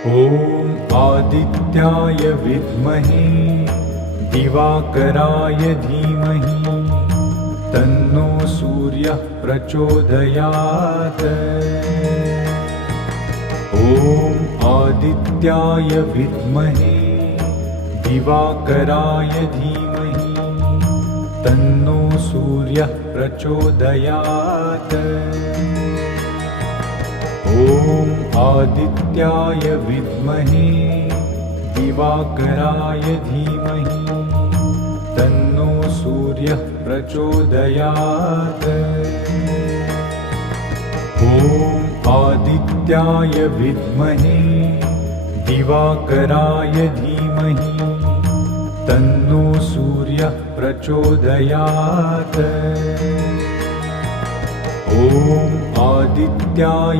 ॐ आदित्याय विद्महे दिवाकराय धीमहि तन्नो सूर्यः प्रचोदयात्। ॐ आदित्याय विद्महे दिवाकराय धीमहि तन्नो सूर्यः प्रचोदयात्। ॐ आदित्याय विद्महे दिवाकराय धीमहि तन्नो सूर्यः प्रचोदयात्। ॐ आदित्याय विद्महे दिवाकराय धीमहि तन्नो सूर्यः प्रचोदयात्। ॐ आदित्याय